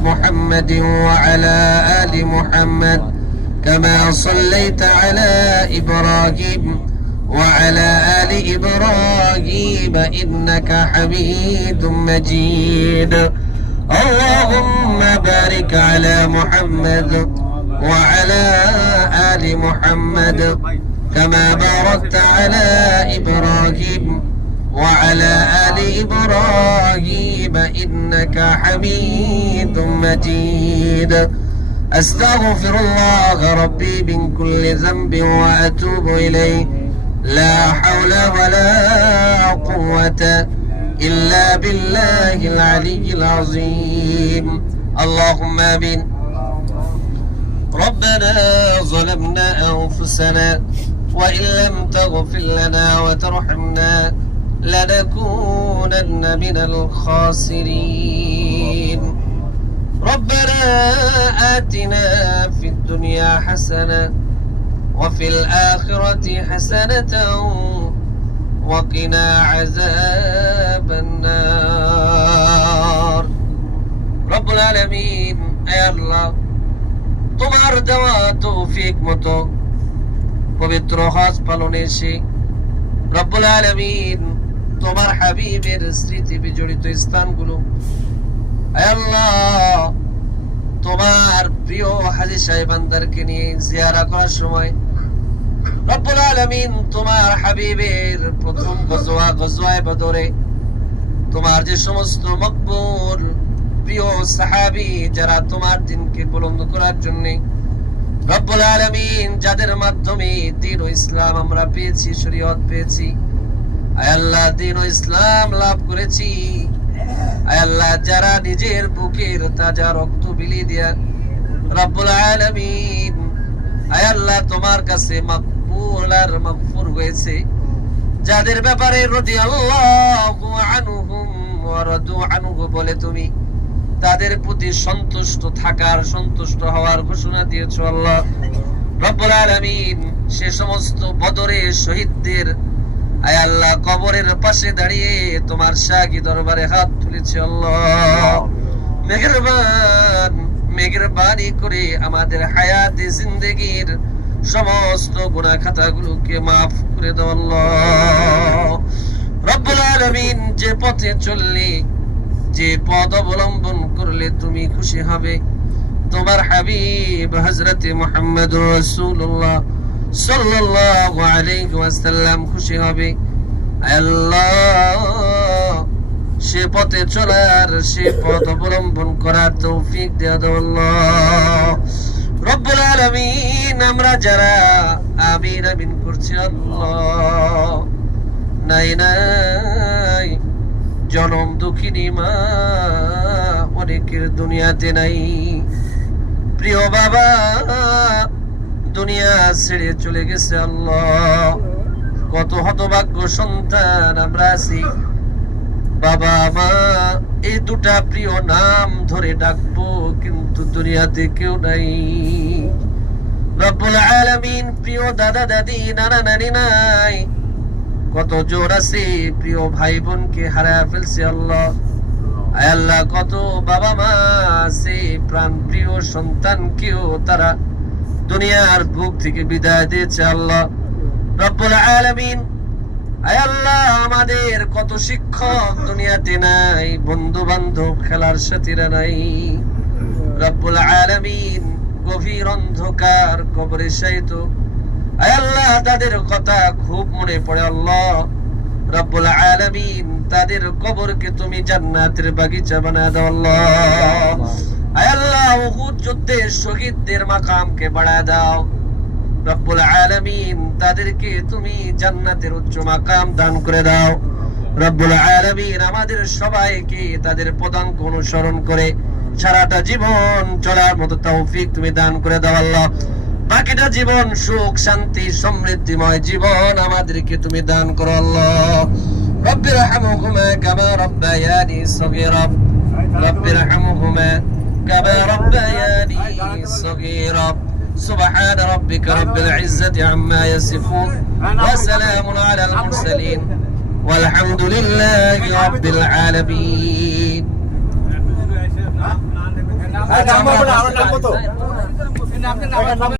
محمد وعلى آل محمد كما صليت على إبراهيم وعلى آل إبراهيم إنك حميد مجيد اللهم بارك على محمد وعلى آل محمد كما باركت على إبراهيم وعلى آل إبراهيم إنك حميد مجيد أستغفر الله ربي من كل ذنب وأتوب إليه لا حول ولا قوة إلا بالله العلي العظيم اللهم آمين ربنا ظلمنا أنفسنا وإن لم تغفر لنا وترحمنا لنكونن من الخاسرين ربنا آتنا في الدنيا حسنة وفي الآخرة حسنة وقنا عذاب النار رب العالمين يا الله তোমার দেওয়া তৌফিক মতো পবিত্র হজ পালনে এসে রব্বুল আলামিন তোমার হাবিবের স্মৃতি বিজড়িত স্থানগুলো আল্লাহ তোমার প্রিয় হাজী সাহেবানদেরকে নিয়ে জিয়ারা করার সময় রব্বুল আলামিন তোমার হাবিবের প্রথম গজওয়ায়ে বদরে তোমার যে সমস্ত মকবুল প্রিয় সাহাবী যারা তোমার দিনকে বুলন্দ করার জন্য রব্বুল আলামিন যাদের মাধ্যমে দ্বীন ও ইসলাম আমরা পেয়েছি শরীয়ত পেয়েছি আয় আল্লাহ দ্বীন ও ইসলাম লাভ করেছি আয় আল্লাহ যারা নিজের বুকের তাজা রক্ত বিলিয়ে দিয়া রব্বুল আলামিন আয় আল্লাহ তোমার কাছে মাকবুল আর মাগফুর হয়েছে যাদের ব্যাপারে রাদিয়াল্লাহু আনহুম ওয়া রাদু আনহু বলে তুমি তাদের প্রতি সন্তুষ্ট থাকার সন্তুষ্ট হওয়ার ঘোষণা দিয়েছো আল্লাহ রব্বুল আলামিন সে সমস্ত বদরের শহীদদের আয় আল্লাহ কবরের পাশে দাঁড়িয়ে তোমার শাহী দরবারে হাত তুলেছে আল্লাহ মেহেরবানি করে আমাদের হায়াতে জিন্দেগীর সমস্ত গুনাহ খাতাগুলোকে maaf করে দাও আল্লাহ রব্বুল আলামিন যে পথে চললে যে পথ অবলম্বন করলে তুমি খুশি হবে তোমার হাবিব হযরত মুহাম্মদুর রাসূলুল্লাহ সাল্লাল্লাহু আলাইহি ওয়াসাল্লাম খুশি হবে আল্লাহ সে পথে চলার সে পথ অবলম্বন করার তৌফিক দাও আল্লাহ রব্বুল আলামিন আমরা যারা আমিন আমিন করছি আল্লাহ নাই নাই জনম দুঃখিনী মা অনেকের দুনিয়াতে নাই প্রিয় বাবা দুনিয়া ছেড়ে চলে গেছে আল্লাহ কত হতভাগ্য সন্তান আমরা আছি বাবা মা এই দুটা প্রিয় নাম ধরে ডাকবো কিন্তু দুনিয়াতে কেউ নাই রব্বুল আলামিন প্রিয় দাদা দাদি নানা নানি নাই কত জোর আছে প্রিয় ভাই বোনকে হারায় ফেলছে আল্লাহ আয় আল্লাহ কত বাবা মা আছে প্রাণ প্রিয় সন্তানকেও তারা দুনিয়ার বুক থেকে বিদায় দিয়েছে আল্লাহ রব্বুল আলামিন আয় আল্লাহ আমাদের কত শিক্ষক দুনিয়াতে নাই বন্ধু বান্ধব খেলার সাথীরা নাই রব্বুল আলামিন গভীর অন্ধকার কবরে শায়িত আয় আল্লাহ তাদের কথা খুব মনে পড়ে আল্লাহ রব্বুল আলামিন তাদের কবরকে তুমি জান্নাতের বাগিচা বানায় দাও আল্লাহ আয় আল্লাহ উহুদ যুদ্ধে শহীদদের মাকামকে বাড়ায় দাও রব্বুল আলামিন তাদেরকে তুমি জান্নাতের উচ্চ মাকাম দান করে দাও রব্বুল আলামিন আমাদের সবাইকে তাদের পদাঙ্ক অনুসরণ করে সারাটা জীবন চলার মতো তৌফিক তুমি দান করে দাও আল্লাহ বাকিটা জীবন সুখ শান্তি সমৃদ্ধিময় জীবন আমাদেরকে তুমি দান করো আল্লাহ রব্বিরহামহুমা কামা রাব্বায়ানি সগীরা রব্বিরহামহুমা কামা রাব্বায়ানি সগীরা سبحان ربك رب العزة عما يصفون وسلام على المرسلين والحمد لله رب العالمين আমরা নামবো তো